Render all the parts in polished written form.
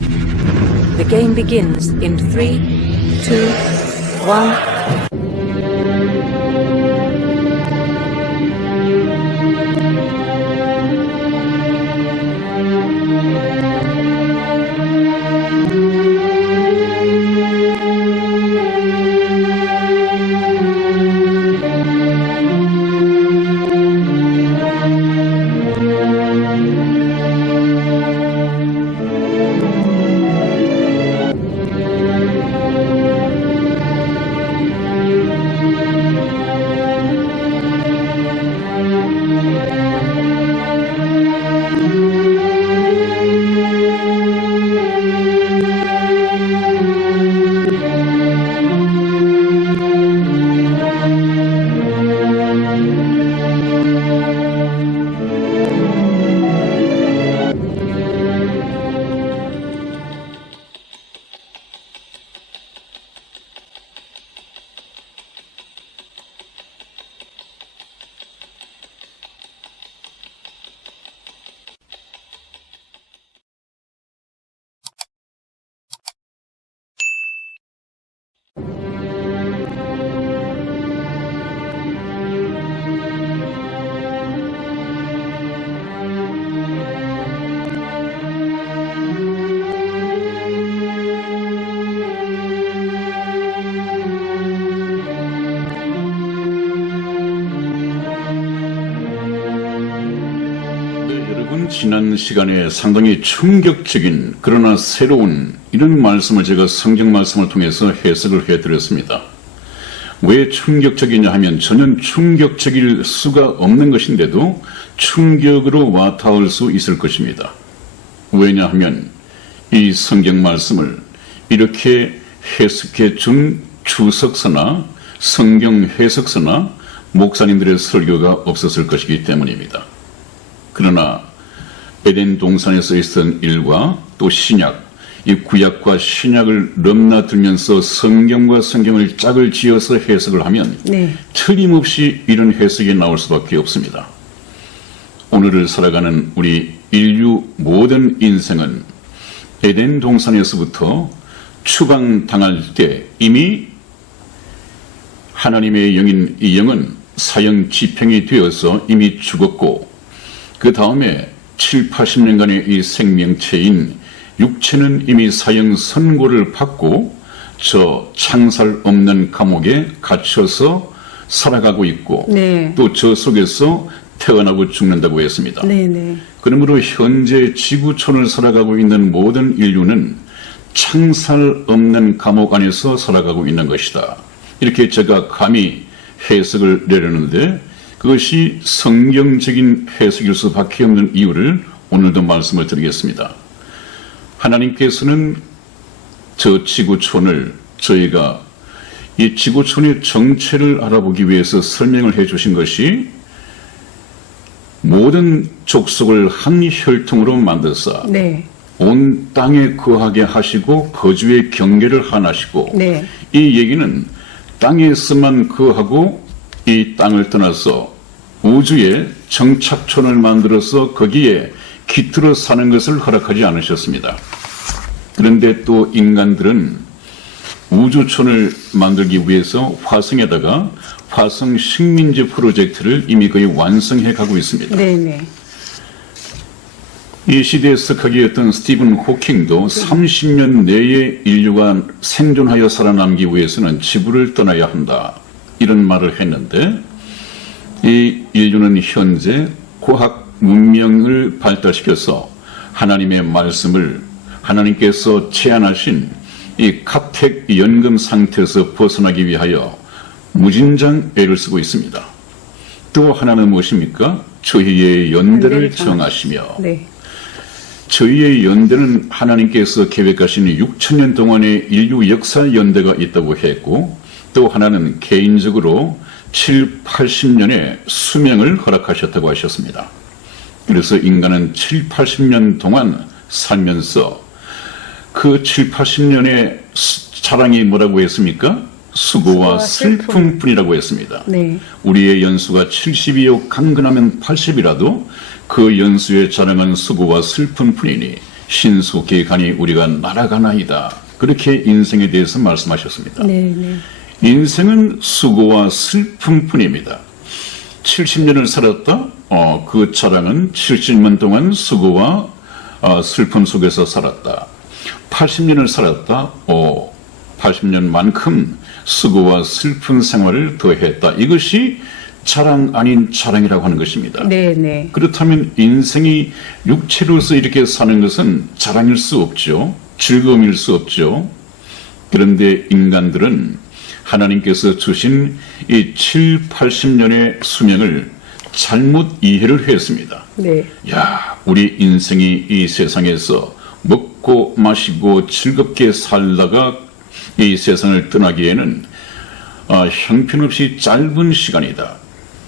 The game begins in 3, 2, 1. 지난 시간에 상당히 충격적인 그러나 새로운 이런 말씀을 제가 성경 말씀을 통해서 해석을 해드렸습니다. 왜 충격적이냐 하면 전혀 충격적일 수가 없는 것인데도 충격으로 와닿을 수 있을 것입니다. 왜냐하면 이 성경 말씀을 이렇게 해석해 준 주석서나 성경 해석서나 목사님들의 설교가 없었을 것이기 때문입니다. 그러나 에덴 동산에서 있었던 일과 또 신약, 이 구약과 신약을 넘나들면서 성경과 성경을 짝을 지어서 해석을 하면 틀림없이 이런 해석이 나올 수밖에 없습니다. 오늘을 살아가는 우리 인류 모든 인생은 에덴 동산에서부터 추방당할 때 이미 하나님의 영인 이 영은 사형 집행이 되어서 이미 죽었고 그 다음에 7, 80년간의 이 생명체인 육체는 이미 사형 선고를 받고 저 창살 없는 감옥에 갇혀서 살아가고 있고 또 저 속에서 태어나고 죽는다고 했습니다. 그러므로 현재 지구촌을 살아가고 있는 모든 인류는 창살 없는 감옥 안에서 살아가고 있는 것이다. 이렇게 제가 감히 해석을 내렸는데 그것이 성경적인 해석일 수밖에 없는 이유를 오늘도 말씀을 드리겠습니다. 하나님께서는 저 지구촌을 저희가 이 지구촌의 정체를 알아보기 위해서 설명을 해 주신 것이 모든 족속을 한 혈통으로 만드사 온 땅에 거하게 하시고 거주의 경계를 하나시고 이 얘기는 땅에서만 거하고 이 땅을 떠나서 우주에 정착촌을 만들어서 거기에 깃들어 사는 것을 허락하지 않으셨습니다. 그런데 또 인간들은 우주촌을 만들기 위해서 화성에다가 화성 식민지 프로젝트를 이미 거의 완성해 가고 있습니다. 이 시대에 석학이었던 스티븐 호킹도 30년 내에 인류가 생존하여 살아남기 위해서는 지구를 떠나야 한다. 이런 말을 했는데 이 인류는 현재 과학 문명을 발달시켜서 하나님의 말씀을 하나님께서 제안하신 이 카텍 연금 상태에서 벗어나기 위하여 무진장 애를 쓰고 있습니다. 또 하나는 무엇입니까? 저희의 연대를 정하시며 저희의 연대는 하나님께서 계획하신 6천년 동안의 인류 역사 연대가 있다고 했고 또 하나는 개인적으로 7, 80년의 수명을 허락하셨다고 하셨습니다. 그래서 인간은 7, 80년 동안 살면서 그 7, 80년의 자랑이 뭐라고 했습니까? 수고와 슬픔뿐이라고 했습니다. 우리의 연수가 70이요 강건하면 80이라도 그 연수의 자랑은 수고와 슬픔뿐이니 신수계간이 우리가 날아가나이다. 그렇게 인생에 대해서 말씀하셨습니다. 네, 네. 인생은 수고와 슬픔뿐입니다. 70년을 살았다? 그 자랑은 70년 동안 수고와 슬픔 속에서 살았다. 80년을 살았다? 80년만큼 수고와 슬픈 생활을 더했다. 이것이 자랑 아닌 자랑이라고 하는 것입니다. 네, 네. 그렇다면 인생이 육체로서 이렇게 사는 것은 자랑일 수 없죠. 즐거움일 수 없죠. 그런데 인간들은 하나님께서 주신 이 7, 80년의 수명을 잘못 이해를 했습니다. 네. 야, 우리 인생이 이 세상에서 먹고 마시고 즐겁게 살다가 이 세상을 떠나기에는 형편없이 짧은 시간이다.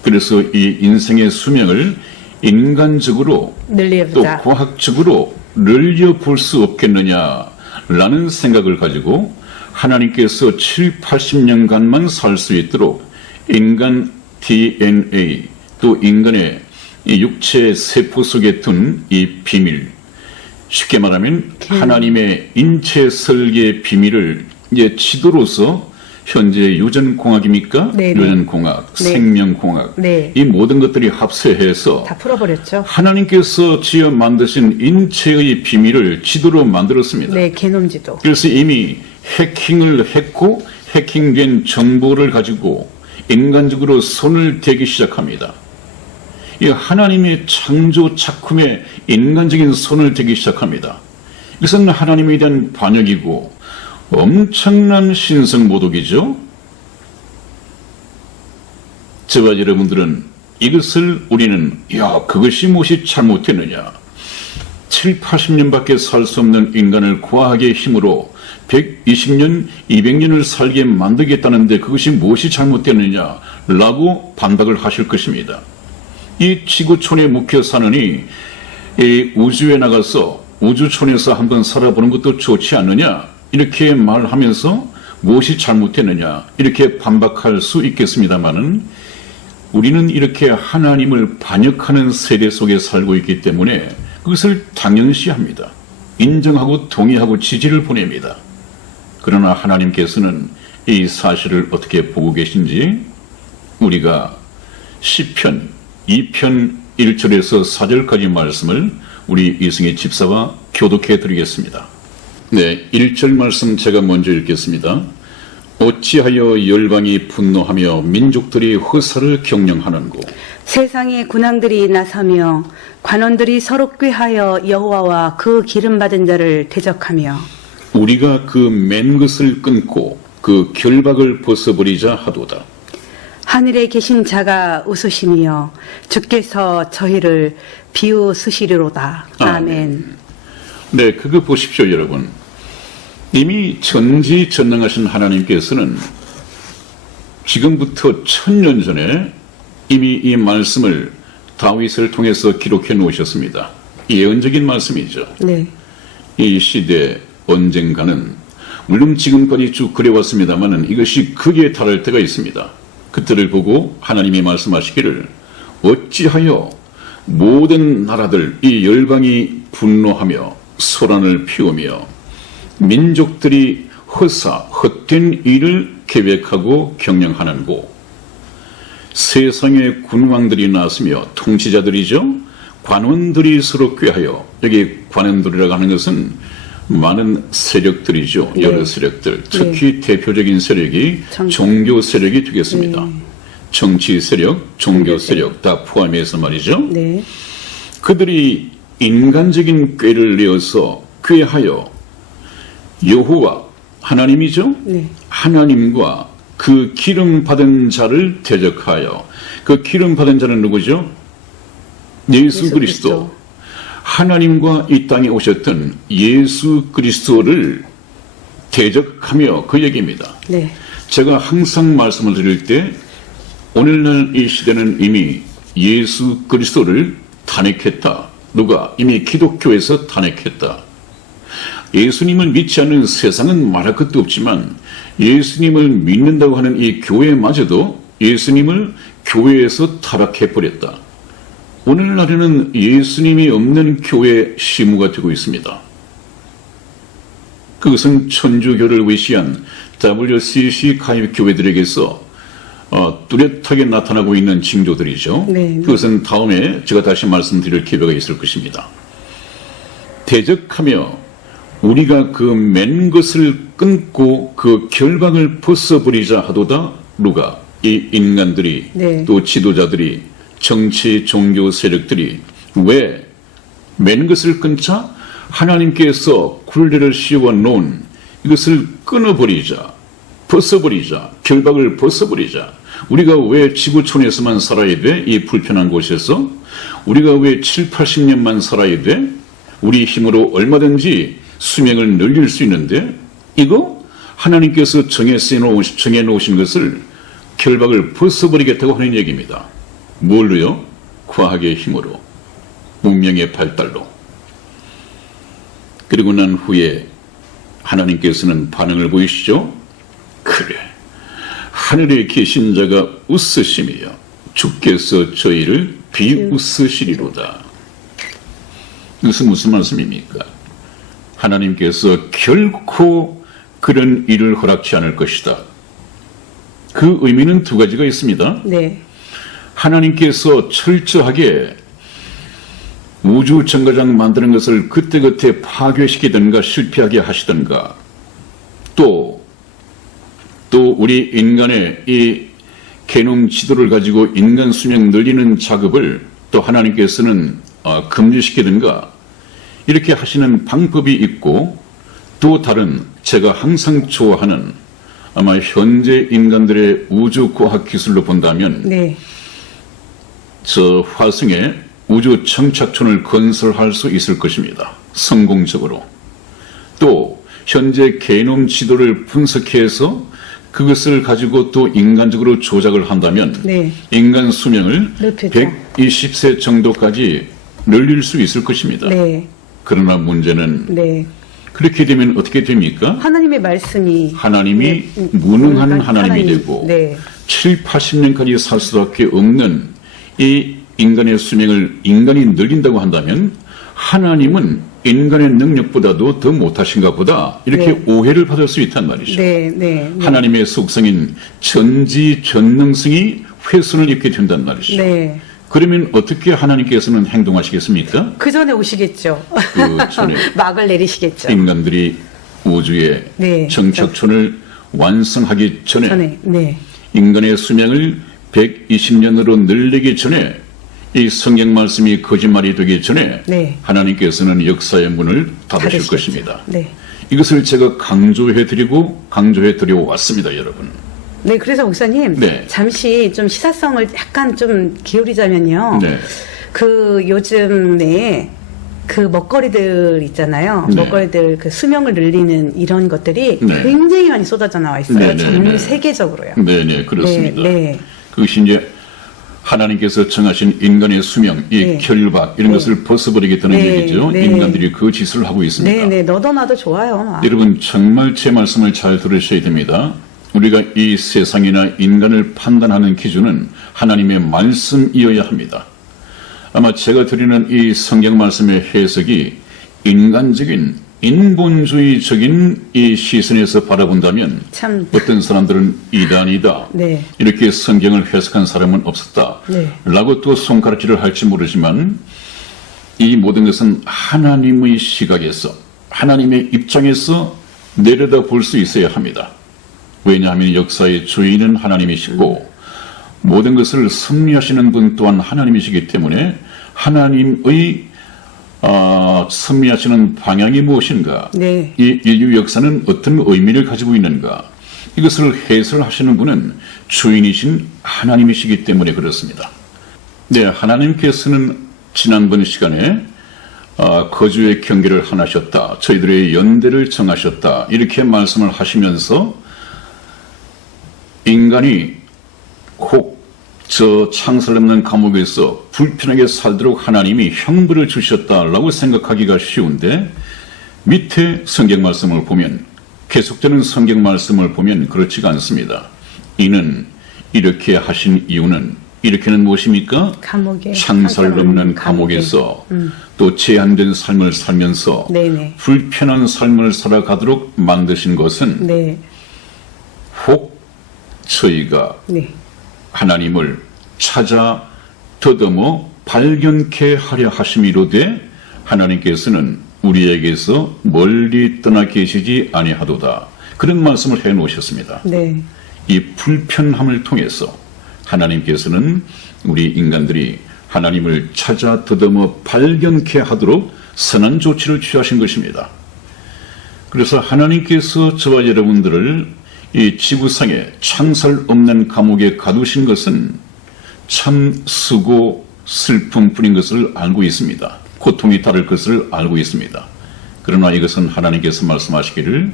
그래서 이 인생의 수명을 인간적으로 또 늘려보자. 과학적으로 늘려볼 수 없겠느냐라는 생각을 가지고 하나님께서 7, 80년간만 살 수 있도록 인간 DNA 또 인간의 이 육체 세포 속에 둔 이 비밀, 쉽게 말하면 하나님의 인체 설계 비밀을 이제 지도로서 현재 유전공학입니까? 네네. 유전공학, 네. 생명공학 네. 이 모든 것들이 합세해서 다 풀어버렸죠. 하나님께서 지어 만드신 인체의 비밀을 지도로 만들었습니다. 네, 게놈지도. 그래서 이미 해킹을 했고 해킹된 정보를 가지고 인간적으로 손을 대기 시작합니다. 이 하나님의 창조 작품에 인간적인 손을 대기 시작합니다. 이것은 하나님에 대한 반역이고 엄청난 신성모독이죠. 저와 여러분들은 이것을 우리는 그것이 무엇이 잘못했느냐, 7, 80년밖에 살 수 없는 인간을 과학의 힘으로 120년, 200년을 살게 만들겠다는데 그것이 무엇이 잘못됐느냐라고 반박을 하실 것입니다. 이 지구촌에 묵혀 사느니 이 우주에 나가서 우주촌에서 한번 살아보는 것도 좋지 않느냐, 이렇게 말하면서 무엇이 잘못됐느냐 이렇게 반박할 수 있겠습니다마는 우리는 이렇게 하나님을 반역하는 세대 속에 살고 있기 때문에 그것을 당연시합니다. 인정하고 동의하고 지지를 보냅니다. 그러나 하나님께서는 이 사실을 어떻게 보고 계신지 우리가 시편 2편 1절에서 4절까지 말씀을 우리 이승희 집사와 교독해 드리겠습니다. 네, 1절 말씀 제가 먼저 읽겠습니다. 어찌하여 열방이 분노하며 민족들이 허사를 경영하는고. 세상의 군왕들이 나서며 관원들이 서로 꾀하여 여호와와 그 기름 받은 자를 대적하며 우리가 그 맨 것을 끊고 그 결박을 벗어버리자 하도다. 하늘에 계신 자가 웃으시며 주께서 저희를 비웃으시리로다. 아멘. 네, 그거 보십시오, 여러분. 이미 전지전능하신 하나님께서는 지금부터 1000년 전에 이미 이 말씀을 다윗을 통해서 기록해 놓으셨습니다. 예언적인 말씀이죠. 네. 이 시대 언젠가는 물론 지금까지 쭉 그래왔습니다만 이것이 극에 달할 때가 있습니다. 그때를 보고 하나님이 말씀하시기를 어찌하여 모든 나라들 이 열방이 분노하며 소란을 피우며 민족들이 헛된 일을 계획하고 경영하는고. 세상의 군왕들이 나서며 통치자들이죠. 관원들이 서로 꾀하여, 여기 관원들이라고 하는 것은 많은 세력들이죠. 네. 여러 세력들. 특히 대표적인 세력이 정- 종교 세력이 되겠습니다. 정치 세력, 종교 세력 다 포함해서 말이죠. 네. 그들이 인간적인 꾀를 내어서 꾀하여 여호와 하나님이죠. 네. 하나님과 그 기름 받은 자를 대적하여. 그 기름 받은 자는 누구죠? 예수 그리스도. 하나님과 이 땅에 오셨던 예수 그리스도를 대적하며 그 얘기입니다. 네. 제가 항상 말씀을 드릴 때 오늘날 이 시대는 이미 예수 그리스도를 탄핵했다. 누가? 이미 기독교에서 탄핵했다. 예수님을 믿지 않는 세상은 말할 것도 없지만 예수님을 믿는다고 하는 이 교회마저도 예수님을 교회에서 타락해버렸다. 오늘날에는 예수님이 없는 교회 시무가 되고 있습니다. 그것은 천주교를 외시한 WCC 가입 교회들에게서 뚜렷하게 나타나고 있는 징조들이죠. 네. 그것은 다음에 제가 다시 말씀드릴 기회가 있을 것입니다. 대적하며 우리가 그 맨 것을 끊고 그 결박을 벗어버리자 하도다. 누가? 이 인간들이 네. 또 지도자들이 정치 종교 세력들이 왜 맨 것을 끊자? 하나님께서 굴레를 씌워 놓은 이것을 끊어버리자, 벗어버리자, 결박을 벗어버리자. 우리가 왜 지구촌에서만 살아야 돼? 이 불편한 곳에서? 우리가 왜 7, 80년만 살아야 돼? 우리 힘으로 얼마든지 수명을 늘릴 수 있는데 이거 하나님께서 정해놓으신 것을 결박을 벗어버리겠다고 하는 얘기입니다. 뭘로요? 과학의 힘으로, 문명의 발달로. 그리고 난 후에 하나님께서는 반응을 보이시죠? 그래, 하늘에 계신 자가 웃으시며 주께서 저희를 비웃으시리로다. 이것은 무슨 말씀입니까? 하나님께서 결코 그런 일을 허락치 않을 것이다. 그 의미는 두 가지가 있습니다. 네. 하나님께서 철저하게 우주 정거장 만드는 것을 그때그때 파괴시키든가 실패하게 하시든가, 또 우리 인간의 이 개놈 지도를 가지고 인간 수명 늘리는 작업을 또 하나님께서는 금지시키든가 이렇게 하시는 방법이 있고, 또 다른 제가 항상 좋아하는 아마 현재 인간들의 우주과학 기술로 본다면 네. 저 화성에 우주 정착촌을 건설할 수 있을 것입니다. 성공적으로. 또 현재 게놈 지도를 분석해서 그것을 가지고 또 인간적으로 조작을 한다면 네. 인간 수명을 높였죠. 120세 정도까지 늘릴 수 있을 것입니다. 네. 그러나 문제는 네. 그렇게 되면 어떻게 됩니까? 하나님의 말씀이 하나님이 무능한 하나님이 되고 네. 7, 80년까지 살 수밖에 없는 이 인간의 수명을 인간이 늘린다고 한다면 하나님은 인간의 능력보다도 더 못하신가 보다 이렇게 네. 오해를 받을 수 있단 말이죠. 네. 네. 네. 하나님의 속성인 전지전능성이 훼손을 입게 된단 말이죠. 네. 그러면 어떻게 하나님께서는 행동하시겠습니까? 그 전에 오시겠죠. 그 전에 막을 내리시겠죠. 인간들이 우주의 네. 정착촌을 완성하기 전에 네. 인간의 수명을 120년으로 늘리기 전에 이 성경 말씀이 거짓말이 되기 전에 네. 하나님께서는 역사의 문을 닫으실 닫으시겠죠. 것입니다. 네. 이것을 제가 강조해드려 왔습니다, 여러분. 네, 그래서 목사님, 네. 잠시 좀 시사성을 약간 좀 기울이자면요. 네. 그 요즘에 그 먹거리들 있잖아요. 네. 먹거리들 그 수명을 늘리는 이런 것들이 네. 굉장히 많이 쏟아져 나와 있어요. 네, 네, 전 네. 세계적으로요. 네네, 그렇습니다. 네, 네. 그것이 이제 하나님께서 정하신 인간의 수명, 이 네. 결박 이런 네. 것을 벗어버리겠다는 네, 얘기죠. 네. 인간들이 그 짓을 하고 있습니다. 네, 네. 너도 나도 좋아요. 여러분 정말 제 말씀을 잘 들으셔야 됩니다. 우리가 이 세상이나 인간을 판단하는 기준은 하나님의 말씀이어야 합니다. 아마 제가 드리는 이 성경 말씀의 해석이 인간적인 인본주의적인 이 시선에서 바라본다면 참. 어떤 사람들은 이단이다. 네. 이렇게 성경을 해석한 사람은 없었다. 네. 라고 또 손가락질을 할지 모르지만 이 모든 것은 하나님의 시각에서 하나님의 입장에서 내려다 볼 수 있어야 합니다. 왜냐하면 역사의 주인은 하나님이시고 모든 것을 섭리하시는 분 또한 하나님이시기 때문에 하나님의 섭리하시는 방향이 무엇인가, 네. 이 인류 역사는 어떤 의미를 가지고 있는가, 이것을 해설하시는 분은 주인이신 하나님이시기 때문에 그렇습니다. 네, 하나님께서는 지난번 시간에 거주의 경계를 하나셨다, 저희들의 연대를 정하셨다 이렇게 말씀을 하시면서 인간이 혹 저 창살 없는 감옥에서 불편하게 살도록 하나님이 형벌을 주셨다라고 생각하기가 쉬운데 밑에 성경 말씀을 보면, 계속되는 성경 말씀을 보면 그렇지가 않습니다. 이는 이렇게 하신 이유는, 이렇게는 무엇입니까? 감옥에 창살 없는 감옥에서 또 제한된 삶을 살면서 네네. 불편한 삶을 살아가도록 만드신 것은 네. 혹 저희가 네. 하나님을 찾아 더듬어 발견케 하려 하심이로되 하나님께서는 우리에게서 멀리 떠나 계시지 아니하도다. 그런 말씀을 해 놓으셨습니다. 네. 이 불편함을 통해서 하나님께서는 우리 인간들이 하나님을 찾아 더듬어 발견케 하도록 선한 조치를 취하신 것입니다. 그래서 하나님께서 저와 여러분들을 이 지구상에 창살 없는 감옥에 가두신 것은 참 쓰고 슬픔뿐인 것을 알고 있습니다. 고통이 따를 것을 알고 있습니다. 그러나 이것은 하나님께서 말씀하시기를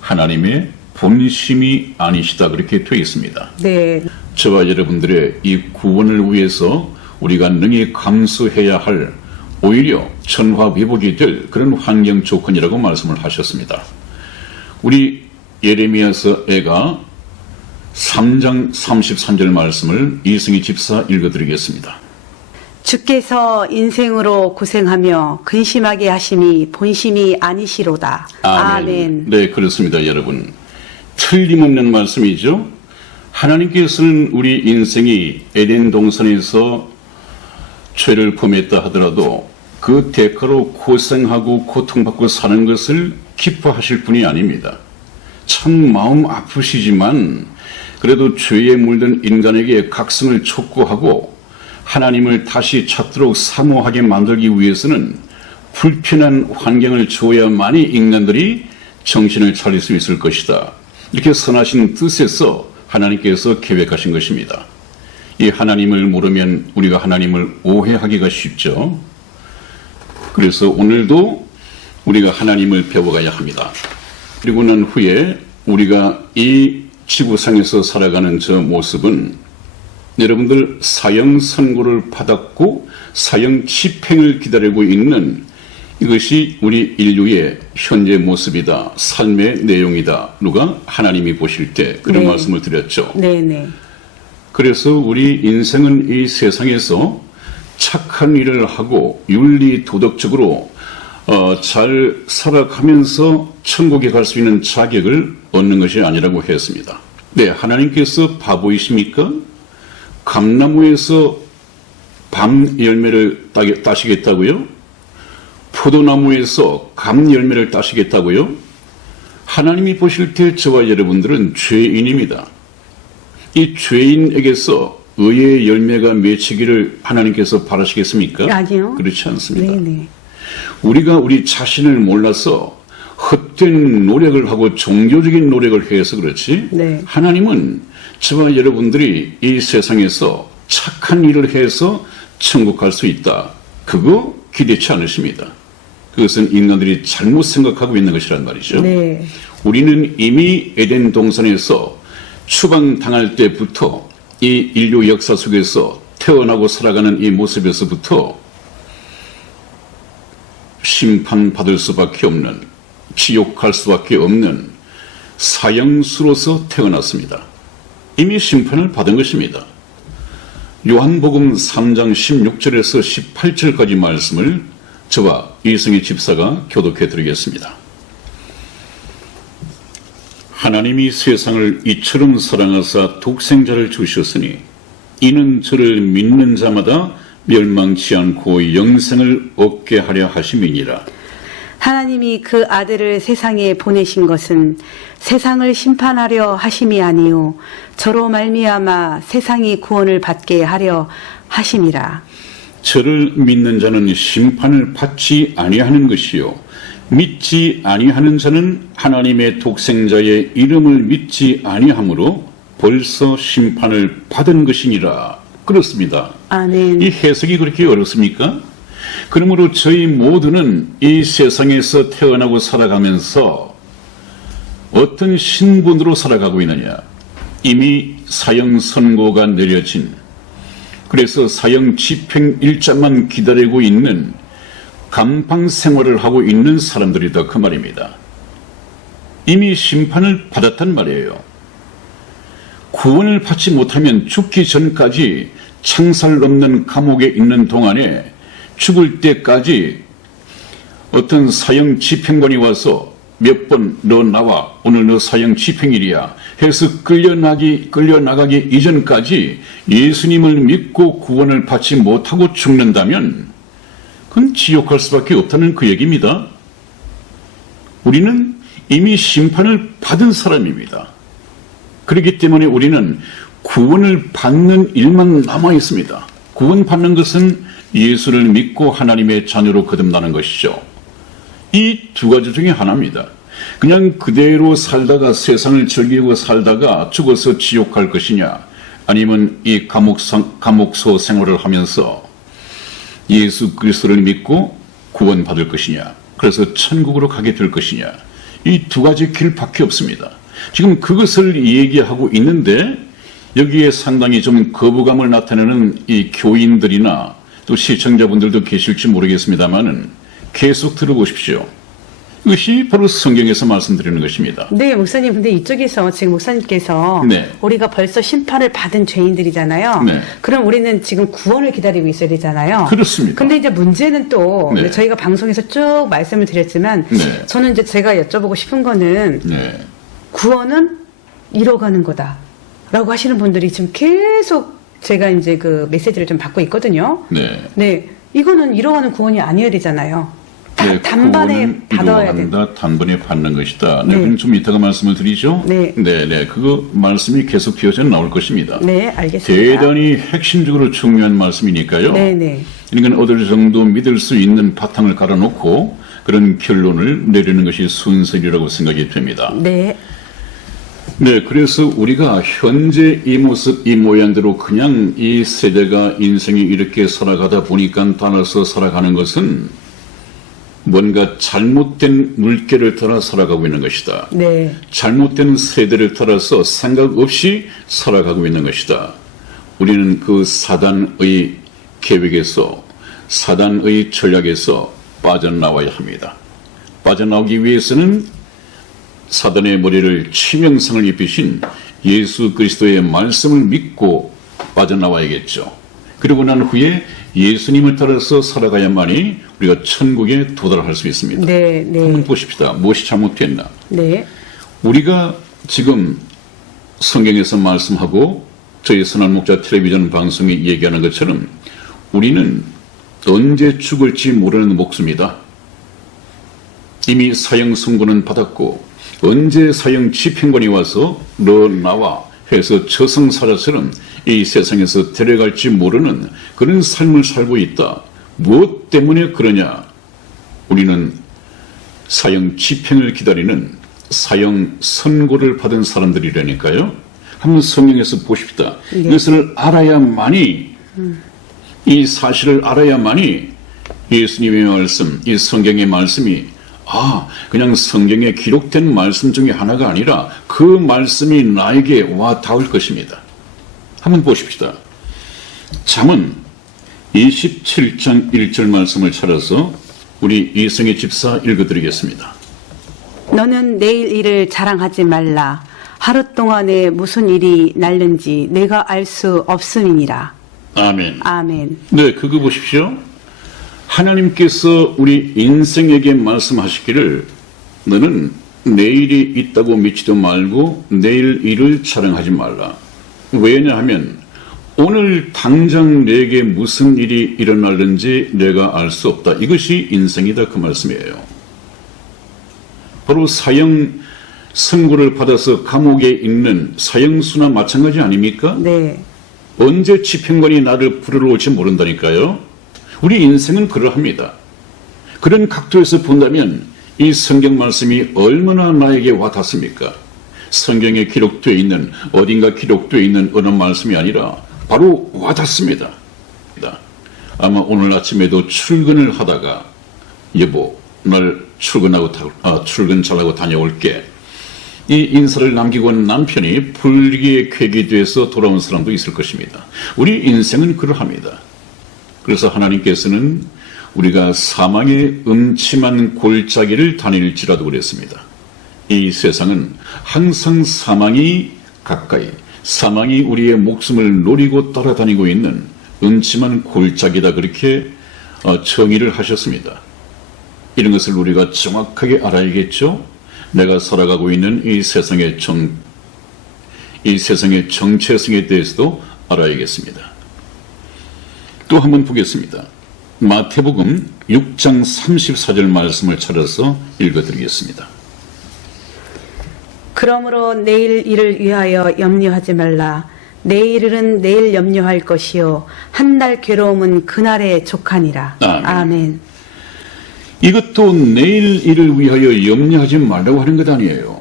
하나님의 본심이 아니시다 그렇게 되어 있습니다. 네. 저와 여러분들의 이 구원을 위해서 우리가 능히 감수해야 할 오히려 천화위복이 될 그런 환경 조건이라고 말씀을 하셨습니다. 우리 예레미야서애가 3장 33절 말씀을 이승희 집사 읽어드리겠습니다. 주께서 인생으로 고생하며 근심하게 하심이 본심이 아니시로다. 아멘. 네, 그렇습니다, 여러분. 틀림없는 말씀이죠. 하나님께서는 우리 인생이 에덴 동산에서 죄를 범했다 하더라도 그 대가로 고생하고 고통받고 사는 것을 기뻐하실 분이 아닙니다. 참 마음 아프시지만 그래도 죄에 물든 인간에게 각성을 촉구하고 하나님을 다시 찾도록 사모하게 만들기 위해서는 불편한 환경을 주어야만이 인간들이 정신을 차릴 수 있을 것이다. 이렇게 선하신 뜻에서 하나님께서 계획하신 것입니다. 이 하나님을 모르면 우리가 하나님을 오해하기가 쉽죠. 그래서 오늘도 우리가 하나님을 배워가야 합니다. 그리고 난 후에 우리가 이 지구상에서 살아가는 저 모습은 여러분들 사형 선고를 받았고 사형 집행을 기다리고 있는 이것이 우리 인류의 현재 모습이다. 삶의 내용이다. 누가 하나님이 보실 때 그런 네. 말씀을 드렸죠. 네네. 그래서 우리 인생은 이 세상에서 착한 일을 하고 윤리 도덕적으로 잘 살아가면서 천국에 갈 수 있는 자격을 얻는 것이 아니라고 했습니다. 네, 하나님께서 바보이십니까? 감나무에서 밤 열매를 따시겠다고요? 포도나무에서 감 열매를 따시겠다고요? 하나님이 보실 때 저와 여러분들은 죄인입니다. 이 죄인에게서 의의 열매가 맺히기를 하나님께서 바라시겠습니까? 아니요. 그렇지 않습니다. 네네. 우리가 우리 자신을 몰라서 헛된 노력을 하고 종교적인 노력을 해서 그렇지 네. 하나님은 저와 여러분들이 이 세상에서 착한 일을 해서 천국 갈 수 있다. 그거 기대치 않으십니다. 그것은 인간들이 잘못 생각하고 있는 것이란 말이죠. 네. 우리는 이미 에덴 동산에서 추방당할 때부터 이 인류 역사 속에서 태어나고 살아가는 이 모습에서부터 심판받을 수밖에 없는, 지옥갈 수밖에 없는 사형수로서 태어났습니다. 이미 심판을 받은 것입니다. 요한복음 3장 16절에서 18절까지 말씀을 저와 이승희 집사가 교독해 드리겠습니다. 하나님이 세상을 이처럼 사랑하사 독생자를 주셨으니 이는 저를 믿는 자마다 멸망치 않고 영생을 얻게 하려 하심이니라. 하나님이 그 아들을 세상에 보내신 것은 세상을 심판하려 하심이 아니요 저로 말미암아 세상이 구원을 받게 하려 하심이라. 저를 믿는 자는 심판을 받지 아니하는 것이요 믿지 아니하는 자는 하나님의 독생자의 이름을 믿지 아니하므로 벌써 심판을 받은 것이니라. 그렇습니다. 아멘. 이 해석이 그렇게 어렵습니까? 그러므로 저희 모두는 이 세상에서 태어나고 살아가면서 어떤 신분으로 살아가고 있느냐? 이미 사형 선고가 내려진, 그래서 사형 집행 일자만 기다리고 있는 감방 생활을 하고 있는 사람들이다 그 말입니다. 이미 심판을 받았단 말이에요. 구원을 받지 못하면 죽기 전까지 창살 없는 감옥에 있는 동안에 죽을 때까지 어떤 사형 집행관이 와서 몇 번 너 나와 오늘 너 사형 집행일이야 해서 끌려나가기 이전까지 예수님을 믿고 구원을 받지 못하고 죽는다면 그건 지옥 갈 수밖에 없다는 그 얘기입니다. 우리는 이미 심판을 받은 사람입니다. 그렇기 때문에 우리는 구원을 받는 일만 남아 있습니다. 구원받는 것은 예수를 믿고 하나님의 자녀로 거듭나는 것이죠. 이 두 가지 중에 하나입니다. 그냥 그대로 살다가 세상을 즐기고 살다가 죽어서 지옥 갈 것이냐, 아니면 이 감옥소 생활을 하면서 예수 그리스도를 믿고 구원받을 것이냐, 그래서 천국으로 가게 될 것이냐, 이 두 가지 길밖에 없습니다. 지금 그것을 얘기하고 있는데 여기에 상당히 좀 거부감을 나타내는 이 교인들이나 또 시청자분들도 계실지 모르겠습니다만은 계속 들어보십시오. 이것이 바로 성경에서 말씀드리는 것입니다. 네, 목사님. 근데 이쪽에서 지금 목사님께서 네. 우리가 벌써 심판을 받은 죄인들이잖아요. 네. 그럼 우리는 지금 구원을 기다리고 있어야 되잖아요. 그렇습니다. 근데 이제 문제는 또 네. 저희가 방송에서 쭉 말씀을 드렸지만 네. 저는 이제 제가 여쭤보고 싶은 거는 네. 구원은 이뤄가는 거다라고 하시는 분들이 지금 계속 제가 이제 그 메시지를 좀 받고 있거든요. 네. 네, 이거는 이뤄가는 구원이 아니어야 되잖아요. 네, 단번에 받아야 돼. 단번에 받는 것이다. 네, 네. 그럼 좀 이따가 말씀을 드리죠. 네. 네. 그거 말씀이 계속 되어져 나올 것입니다. 네, 알겠습니다. 대단히 핵심적으로 중요한 말씀이니까요. 네. 그러니까 어느 정도 믿을 수 있는 바탕을 깔아놓고 그런 결론을 내리는 것이 순서이라고 생각이 됩니다. 네. 네, 그래서 우리가 현재 이 모습, 이 모양대로 그냥 이 세대가 인생이 이렇게 살아가다 보니까 따라서 살아가는 것은 뭔가 잘못된 물결을 따라 살아가고 있는 것이다. 네. 잘못된 세대를 따라서 생각 없이 살아가고 있는 것이다. 우리는 그 사단의 계획에서, 사단의 전략에서 빠져나와야 합니다. 빠져나오기 위해서는 사단의 머리를 치명상을 입히신 예수 그리스도의 말씀을 믿고 빠져나와야겠죠. 그리고 난 후에 예수님을 따라서 살아가야만이 우리가 천국에 도달할 수 있습니다. 네. 한번 보십시다. 무엇이 잘못됐나? 네. 우리가 지금 성경에서 말씀하고 저희 선한목자 텔레비전 방송이 얘기하는 것처럼 우리는 언제 죽을지 모르는 목숨이다. 이미 사형 선고는 받았고 언제 사형 집행관이 와서 너 나와 해서 저승사자처럼 이 세상에서 데려갈지 모르는 그런 삶을 살고 있다. 무엇 때문에 그러냐? 우리는 사형 집행을 기다리는 사형 선고를 받은 사람들이라니까요. 한번 성경에서 보십시다. 네. 이것을 알아야만이 이 사실을 알아야만이 예수님의 말씀, 이 성경의 말씀이 그냥 성경에 기록된 말씀 중에 하나가 아니라 그 말씀이 나에게 와 닿을 것입니다. 한번 보십시다. 잠언 27장 1절 말씀을 찾아서 우리 이성의 집사 읽어드리겠습니다. 너는 내일 일을 자랑하지 말라. 하루 동안에 무슨 일이 날는지 내가 알 수 없음이니라. 아멘. 아멘. 네, 그거 보십시오. 하나님께서 우리 인생에게 말씀하시기를 너는 내일이 있다고 믿지도 말고 내일 일을 자랑하지 말라. 왜냐하면 오늘 당장 내게 무슨 일이 일어날는지 내가 알 수 없다. 이것이 인생이다 그 말씀이에요. 바로 사형 선고를 받아서 감옥에 있는 사형수나 마찬가지 아닙니까? 네. 언제 집행관이 나를 부르러 올지 모른다니까요. 우리 인생은 그러합니다. 그런 각도에서 본다면 이 성경 말씀이 얼마나 나에게 와닿습니까? 성경에 기록되어 있는 어딘가 기록되어 있는 어느 말씀이 아니라 바로 와닿습니다. 아마 오늘 아침에도 출근을 하다가 여보 날 출근 잘하고 다녀올게. 이 인사를 남기고 온 남편이 불기의 쾌기 돼서 돌아온 사람도 있을 것입니다. 우리 인생은 그러합니다. 그래서 하나님께서는 우리가 사망의 음침한 골짜기를 다닐지라도 그랬습니다. 이 세상은 항상 사망이 가까이, 사망이 우리의 목숨을 노리고 따라다니고 있는 음침한 골짜기다 그렇게 정의를 하셨습니다. 이런 것을 우리가 정확하게 알아야겠죠? 내가 살아가고 있는 이 세상의 정체성에 대해서도 알아야겠습니다. 또 한번 보겠습니다. 마태복음 6장 34절 말씀을 찾아서 읽어드리겠습니다. 그러므로 내일 일을 위하여 염려하지 말라. 내일 일은 내일 염려할 것이요 한 날 괴로움은 그날에 족하니라. 아멘. 아멘. 이것도 내일 일을 위하여 염려하지 말라고 하는 것 아니에요.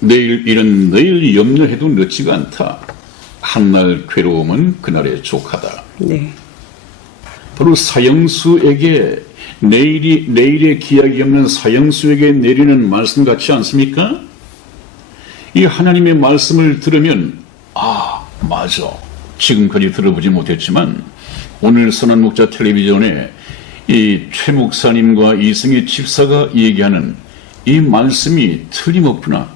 내일 일은 내일 염려해도 늦지가 않다. 한 날 괴로움은 그날에 족하다. 네. 바로 사형수에게 내일의 기약이 없는 사형수에게 내리는 말씀 같지 않습니까? 이 하나님의 말씀을 들으면 맞아. 지금까지 들어보지 못했지만 오늘 선한목자 텔레비전에 이 최 목사님과 이승희 집사가 얘기하는 이 말씀이 틀림없구나.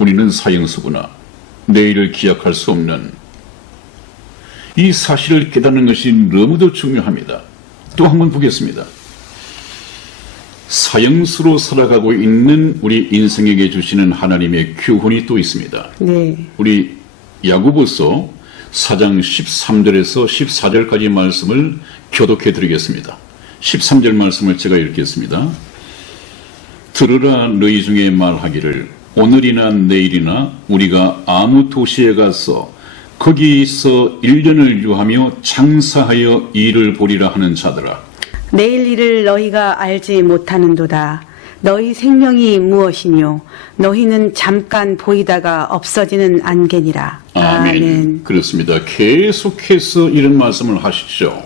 우리는 사형수구나. 내일을 기약할 수 없는 이 사실을 깨닫는 것이 너무도 중요합니다. 또 한번 보겠습니다. 사형수로 살아가고 있는 우리 인생에게 주시는 하나님의 교훈이 또 있습니다. 네. 우리 야고보서 4장 13절에서 14절까지 말씀을 교독해 드리겠습니다. 13절 말씀을 제가 읽겠습니다. 들으라 너희 중에 말하기를 오늘이나 내일이나 우리가 아무 도시에 가서 거기서 1년을 유하며 장사하여 일을 보리라 하는 자들아. 내일 일을 너희가 알지 못하는도다. 너희 생명이 무엇이뇨? 너희는 잠깐 보이다가 없어지는 안개니라. 아멘. 그렇습니다. 계속해서 이런 말씀을 하시죠.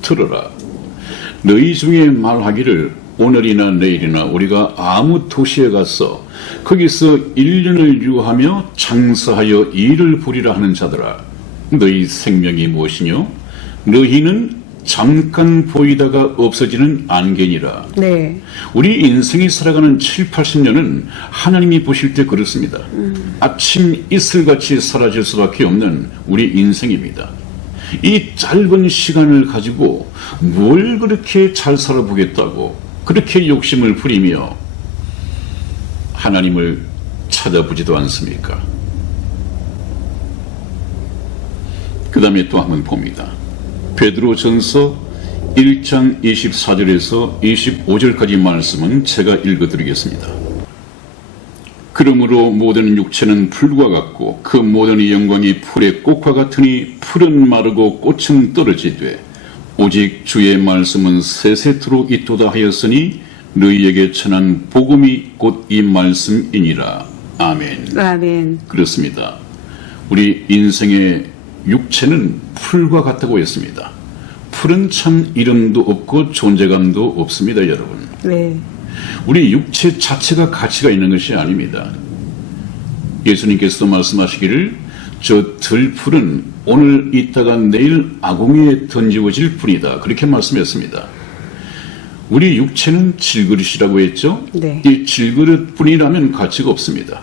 들어라. 너희 중에 말하기를 오늘이나 내일이나 우리가 아무 도시에 가서 거기서 1년을 유하며 장사하여 일을 보리라 하는 자들아. 너희 생명이 무엇이뇨? 너희는 잠깐 보이다가 없어지는 안개니라. 네. 우리 인생이 살아가는 7, 80년은 하나님이 보실 때 그렇습니다. 아침 이슬같이 사라질 수밖에 없는 우리 인생입니다. 이 짧은 시간을 가지고 뭘 그렇게 잘 살아보겠다고 그렇게 욕심을 부리며 하나님을 찾아보지도 않습니까? 그 다음에 또 한번 봅니다. 베드로전서 1장 24절에서 25절까지 말씀은 제가 읽어드리겠습니다. 그러므로 모든 육체는 풀과 같고 그 모든 영광이 풀의 꽃과 같으니 풀은 마르고 꽃은 떨어지되 오직 주의 말씀은 세세토록 있도다 하였으니 너희에게 전한 복음이 곧 이 말씀이니라. 아멘. 아멘. 그렇습니다. 우리 인생의 육체는 풀과 같다고 했습니다. 풀은 참 이름도 없고 존재감도 없습니다, 여러분. 네. 우리 육체 자체가 가치가 있는 것이 아닙니다. 예수님께서 말씀하시기를 저 들풀은 오늘 있다가 내일 아궁이에 던지워질 뿐이다. 그렇게 말씀했습니다. 우리 육체는 질그릇이라고 했죠? 네. 이 질그릇뿐이라면 가치가 없습니다.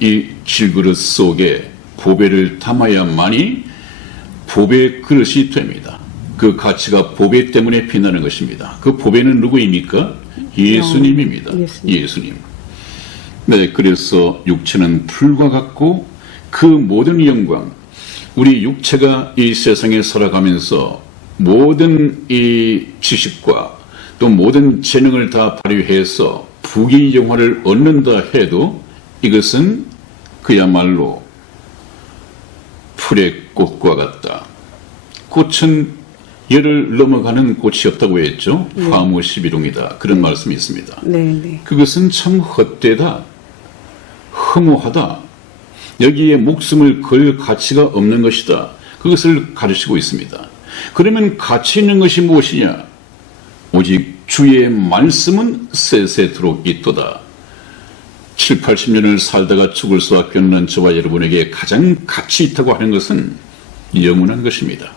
이 질그릇 속에 보배를 담아야만이 보배 그릇이 됩니다. 그 가치가 보배 때문에 빛나는 것입니다. 그 보배는 누구입니까? 예수님입니다. 예수님. 네, 그래서 육체는 풀과 같고 그 모든 영광, 우리 육체가 이 세상에 살아가면서 모든 이 지식과 또 모든 재능을 다 발휘해서 부귀영화를 얻는다 해도 이것은 그야말로 풀의 꽃과 같다. 꽃은 열을 넘어가는 꽃이 없다고 했죠. 화무 11홍이다. 그런 말씀이 있습니다. 네. 그것은 참 헛되다. 허무하다. 여기에 목숨을 걸 가치가 없는 것이다. 그것을 가르치고 있습니다. 그러면 가치 있는 것이 무엇이냐? 오직 주의 말씀은 세세토록 있도다. 7, 80년을 살다가 죽을 수밖에 없는 저와 여러분에게 가장 가치 있다고 하는 것은 영원한 것입니다.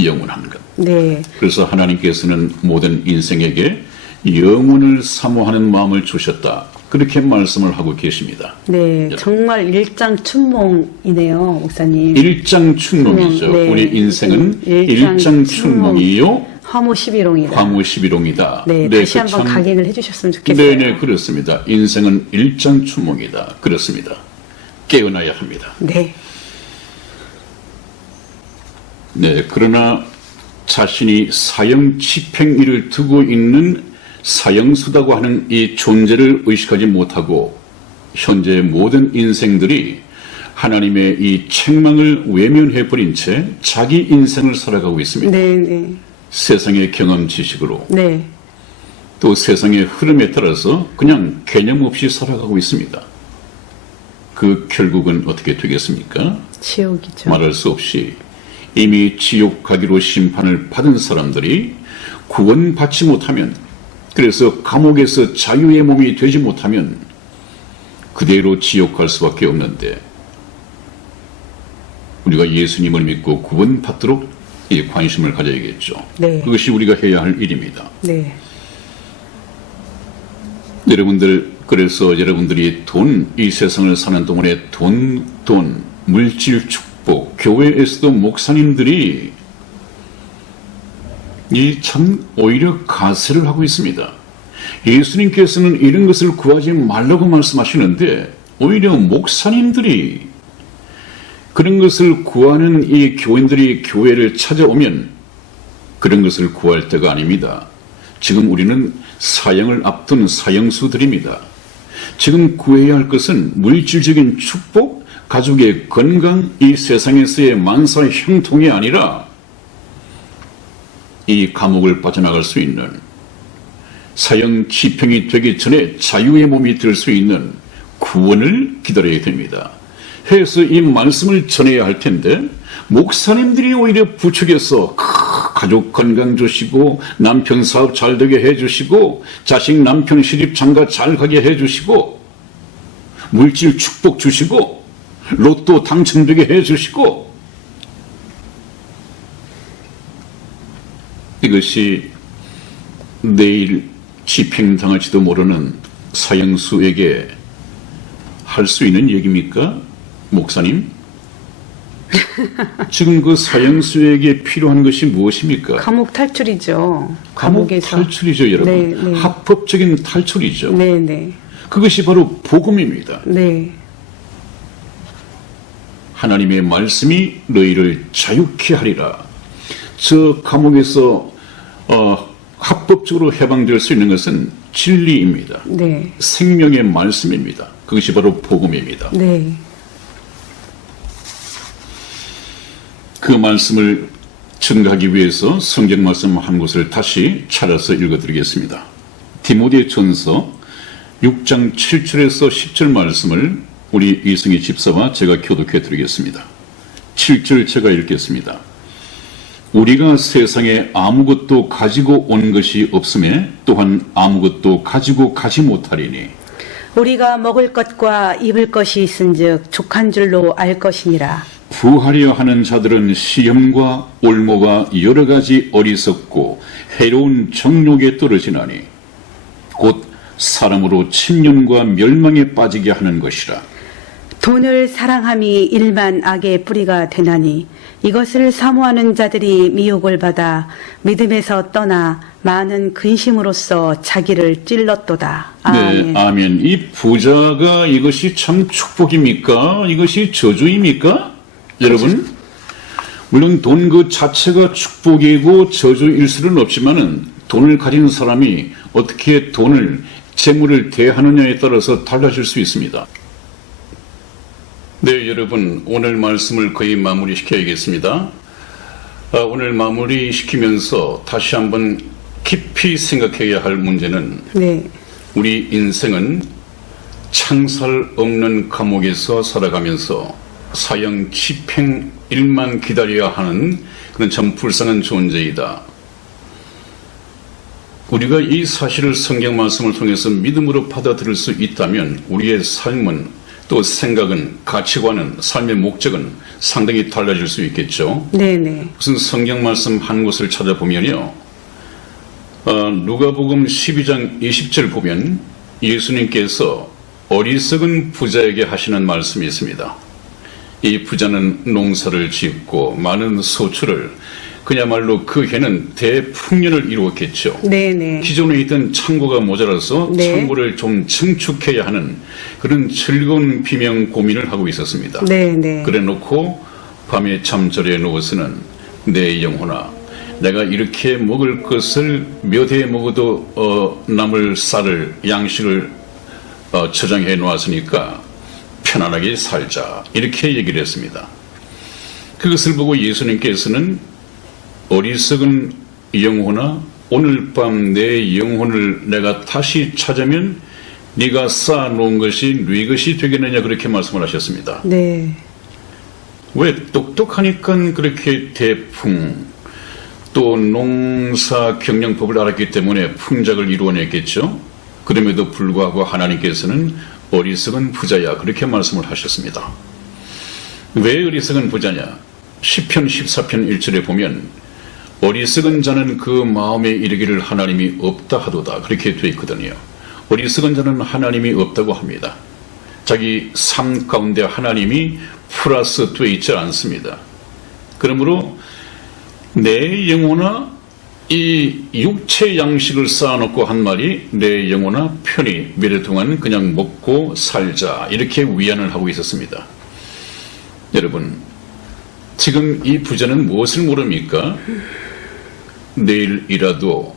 영원한 것. 네. 그래서 하나님께서는 모든 인생에게 영혼을 사모하는 마음을 주셨다. 그렇게 말씀을 하고 계십니다. 네, 정말 일장춘몽이네요, 목사님. 일장춘몽이죠. 네. 우리 인생은 일장춘몽이요 화무 11홍이다. 화무 11홍이다. 네, 다시 한번 각인을 해주셨으면 좋겠어요. 네네, 그렇습니다. 인생은 일장추몽이다. 그렇습니다. 깨어나야 합니다. 네. 네, 그러나 자신이 사형 집행일을 두고 있는 사형수다고 하는 이 존재를 의식하지 못하고 현재의 모든 인생들이 하나님의 이 책망을 외면해버린 채 자기 인생을 살아가고 있습니다. 네, 네. 세상의 경험 지식으로 네. 또 세상의 흐름에 따라서 그냥 개념 없이 살아가고 있습니다. 그 결국은 어떻게 되겠습니까? 지옥이죠. 말할 수 없이 이미 지옥 가기로 심판을 받은 사람들이 구원받지 못하면, 그래서 감옥에서 자유의 몸이 되지 못하면 그대로 지옥 갈 수밖에 없는데, 우리가 예수님을 믿고 구원받도록 이 관심을 가져야겠죠. 네. 그것이 우리가 해야 할 일입니다. 네. 여러분들, 그래서 여러분들이 이 세상을 사는 동안에 물질 축복, 교회에서도 목사님들이 참 오히려 가세를 하고 있습니다. 예수님께서는 이런 것을 구하지 말라고 말씀하시는데 오히려 목사님들이 그런 것을 구하는 이 교인들이 교회를 찾아오면 그런 것을 구할 때가 아닙니다. 지금 우리는 사형을 앞둔 사형수들입니다. 지금 구해야 할 것은 물질적인 축복, 가족의 건강, 이 세상에서의 만사 형통이 아니라 이 감옥을 빠져나갈 수 있는, 사형 집행이 되기 전에 자유의 몸이 될 수 있는 구원을 기다려야 됩니다. 해서 이 말씀을 전해야 할 텐데 목사님들이 오히려 부축해서 가족 건강 주시고 남편 사업 잘 되게 해주시고 자식 남편 시집 장가 잘 가게 해주시고 물질 축복 주시고 로또 당첨되게 해주시고, 이것이 내일 집행당할지도 모르는 사형수에게 할 수 있는 얘기입니까? 목사님? 지금 그 사형수에게 필요한 것이 무엇입니까? 감옥 탈출이죠. 감옥 감옥에서. 탈출이죠, 여러분. 네, 네. 합법적인 탈출이죠. 네, 네. 그것이 바로 복음입니다. 네. 하나님의 말씀이 너희를 자유케 하리라. 저 감옥에서 합법적으로 해방될 수 있는 것은 진리입니다. 네. 생명의 말씀입니다. 그것이 바로 복음입니다. 네. 그 말씀을 증거하기 위해서 성경 말씀 한 곳을 다시 찾아서 읽어드리겠습니다. 디모데전서 6장 7절에서 10절 말씀을 우리 이승희 집사와 제가 교독해 드리겠습니다. 7절 제가 읽겠습니다. 우리가 세상에 아무것도 가지고 온 것이 없음에 또한 아무것도 가지고 가지 못하리니 우리가 먹을 것과 입을 것이 있은즉 족한 줄로 알 것이니라. 부하려 하는 자들은 시험과 올무가 여러 가지 어리석고 해로운 정욕에 떨어지나니 곧 사람으로 침륜과 멸망에 빠지게 하는 것이라. 돈을 사랑함이 일만 악의 뿌리가 되나니 이것을 사모하는 자들이 미혹을 받아 믿음에서 떠나 많은 근심으로써 자기를 찔렀도다. 아멘. 네, 아멘. 이 부자가 이것이 참 축복입니까? 이것이 저주입니까? 여러분, 물론 돈 그 자체가 축복이고 저주일 수는 없지만은 돈을 가진 사람이 어떻게 돈을, 재물을 대하느냐에 따라서 달라질 수 있습니다. 네, 여러분, 오늘 말씀을 거의 마무리 시켜야겠습니다. 오늘 마무리 시키면서 다시 한번 깊이 생각해야 할 문제는 네. 우리 인생은 창살 없는 감옥에서 살아가면서 사형 집행일만 기다려야 하는 그런 참 불쌍한 존재이다. 우리가 이 사실을 성경 말씀을 통해서 믿음으로 받아들일 수 있다면 우리의 삶은 또 생각은, 가치관은, 삶의 목적은 상당히 달라질 수 있겠죠. 네네. 무슨 성경 말씀 한 곳을 찾아보면요. 누가복음 12장 20절 보면 예수님께서 어리석은 부자에게 하시는 말씀이 있습니다. 이 부자는 농사를 짓고 많은 소출을 그야말로 그 해는 대풍년을 이루었겠죠. 네네. 기존에 있던 창고가 모자라서 네. 창고를 좀 증축해야 하는 그런 즐거운 비명 고민을 하고 있었습니다. 네네. 그래 놓고 밤에 잠자리에 누워서는 내 영혼아, 내가 이렇게 먹을 것을 몇 해 먹어도 남을 쌀을 양식을 저장해 놓았으니까 편안하게 살자, 이렇게 얘기를 했습니다. 그것을 보고 예수님께서는 어리석은 영혼아, 오늘 밤 내 영혼을 내가 다시 찾으면 네가 쌓아놓은 것이 네 것이 되겠느냐, 그렇게 말씀을 하셨습니다. 네. 왜? 똑똑하니까 그렇게 대풍, 또 농사 경영법을 알았기 때문에 풍작을 이루어냈겠죠. 그럼에도 불구하고 하나님께서는 어리석은 부자야, 그렇게 말씀을 하셨습니다. 왜 어리석은 부자냐? 시편 14편 1절에 보면 어리석은 자는 그 마음에 이르기를 하나님이 없다 하도다, 그렇게 되어 있거든요. 어리석은 자는 하나님이 없다고 합니다. 자기 삶 가운데 하나님이 플러스 되어 있지 않습니다. 그러므로 내 영혼아, 이 육체 양식을 쌓아놓고 한 말이 내 영혼아 편히 몇 해 동안 그냥 먹고 살자, 이렇게 위안을 하고 있었습니다. 여러분, 지금 이 부자는 무엇을 모릅니까? 내일이라도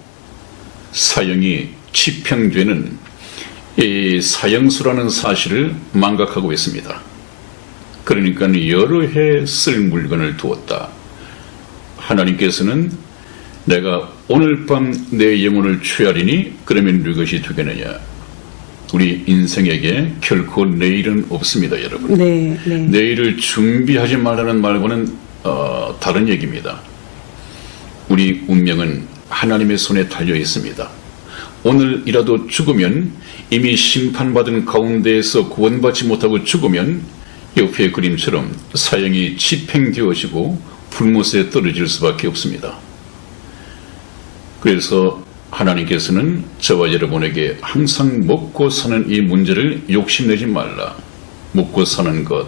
사형이 집행되는 이 사형수라는 사실을 망각하고 있습니다. 그러니까 여러 해 쓸 물건을 두었다. 하나님께서는 내가 오늘 밤 내 영혼을 취하리니 그러면 누구것이 되겠느냐. 우리 인생에게 결코 내일은 없습니다, 여러분. 네. 네. 내일을 준비하지 말라는 말과는 다른 얘기입니다. 우리 운명은 하나님의 손에 달려 있습니다. 오늘이라도 죽으면, 이미 심판받은 가운데에서 구원받지 못하고 죽으면 옆의 그림처럼 사형이 집행되어지고 불못에 떨어질 수밖에 없습니다. 그래서 하나님께서는 저와 여러분에게 항상 먹고 사는 이 문제를 욕심내지 말라. 먹고 사는 것,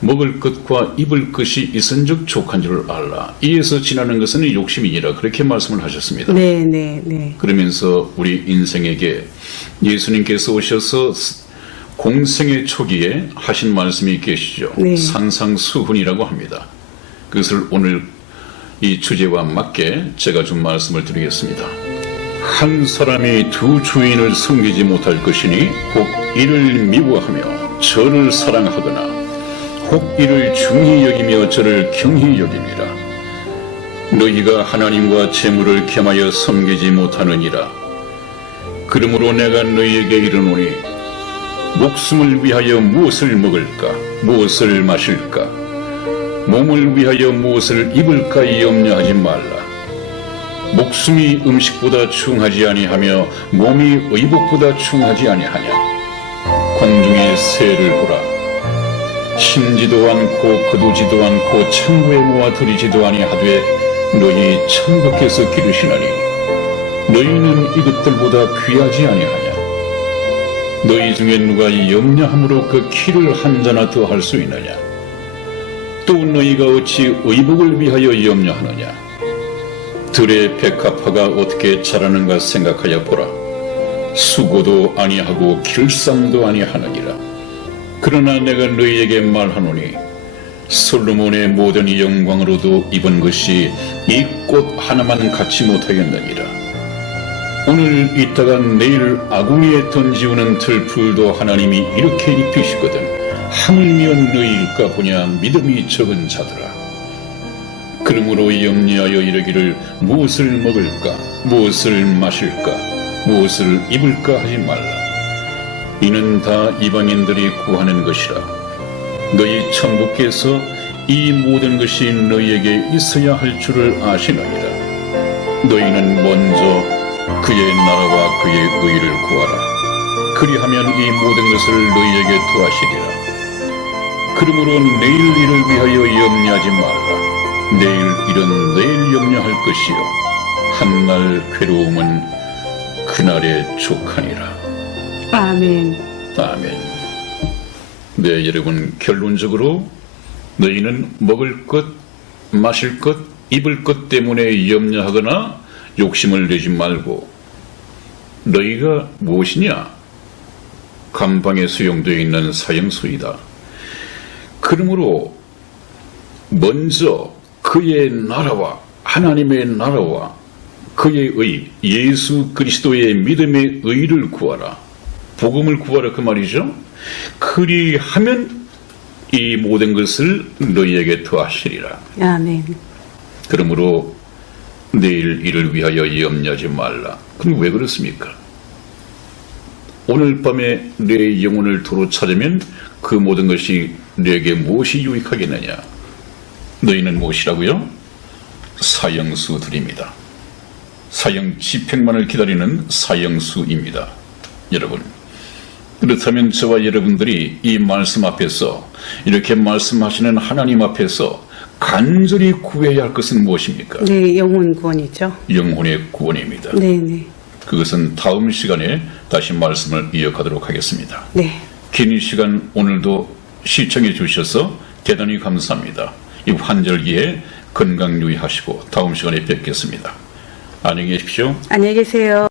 먹을 것과 입을 것이 있은즉 족한 줄 알라. 이에서 지나는 것은 욕심이니라, 그렇게 말씀을 하셨습니다. 네. 네. 네. 그러면서 우리 인생에게 예수님께서 오셔서 공생의 초기에 하신 말씀이 계시죠. 네. 산상수훈이라고 합니다. 그것을 오늘 이 주제와 맞게 제가 좀 말씀을 드리겠습니다. 한 사람이 두 주인을 섬기지 못할 것이니 혹 이를 미워하며 저를 사랑하거나 혹 이를 중히 여기며 저를 경히 여김이라. 너희가 하나님과 재물을 겸하여 섬기지 못하느니라. 그러므로 내가 너희에게 이르노니 목숨을 위하여 무엇을 먹을까, 무엇을 마실까, 몸을 위하여 무엇을 입을까 염려하지 말라. 목숨이 음식보다 중하지 아니하며 몸이 의복보다 중하지 아니하냐. 공중의 새를 보라. 심지도 않고 거두지도 않고 창고에 모아 들이지도 아니하되 너희 천부께서 기르시나니 너희는 이것들보다 귀하지 아니하냐. 너희 중에 누가 염려함으로 그 키를 한 자나 더 할 수 있느냐. 또 너희가 어찌 의복을 위하여 염려하느냐. 들의 백합화가 어떻게 자라는가 생각하여 보라. 수고도 아니하고 길쌈도 아니하느니라. 그러나 내가 너희에게 말하노니 솔로몬의 모든 영광으로도 입은 것이 이 꽃 하나만 갖지 못하였느니라. 오늘 있다가 내일 아궁이에 던지우는 들풀도 하나님이 이렇게 입히시거든 하물며 너희일까 보냐, 믿음이 적은 자들아. 그러므로 염려하여 이르기를 무엇을 먹을까, 무엇을 마실까, 무엇을 입을까 하지 말라. 이는 다 이방인들이 구하는 것이라. 너희 천부께서 이 모든 것이 너희에게 있어야 할 줄을 아시느니라. 너희는 먼저 그의 나라와 그의 의를 구하라. 그리하면 이 모든 것을 너희에게 더하시리라. 그러므로 내일 일을 위하여 염려하지 말라. 내일 일은 내일 염려할 것이요 한날 괴로움은 그날에 족하니라. 아멘. 아멘. 네, 여러분, 결론적으로 너희는 먹을 것, 마실 것, 입을 것 때문에 염려하거나 욕심을 내지 말고 너희가 무엇이냐? 감방에 수용되어 있는 사형수이다. 그러므로 먼저 그의 나라와 하나님의 나라와 그의 의, 예수 그리스도의 믿음의 의를 구하라. 복음을 구하라 그 말이죠. 그리하면 이 모든 것을 너희에게 더하시리라. 아멘. 그러므로 내일 일을 위하여 염려하지 말라. 그럼 왜 그렇습니까? 오늘 밤에 내 영혼을 도로 찾으면 그 모든 것이 내게 무엇이 유익하겠느냐? 너희는 무엇이라고요? 사형수들입니다. 사형 집행만을 기다리는 사형수입니다. 여러분, 그렇다면 저와 여러분들이 이 말씀 앞에서, 이렇게 말씀하시는 하나님 앞에서 간절히 구해야 할 것은 무엇입니까? 네, 영혼 구원이죠. 영혼의 구원입니다. 네, 네. 그것은 다음 시간에 다시 말씀을 이어가도록 하겠습니다. 네. 긴 시간 오늘도 시청해 주셔서 대단히 감사합니다. 이 환절기에 건강 유의하시고 다음 시간에 뵙겠습니다. 안녕히 계십시오. 안녕히 계세요.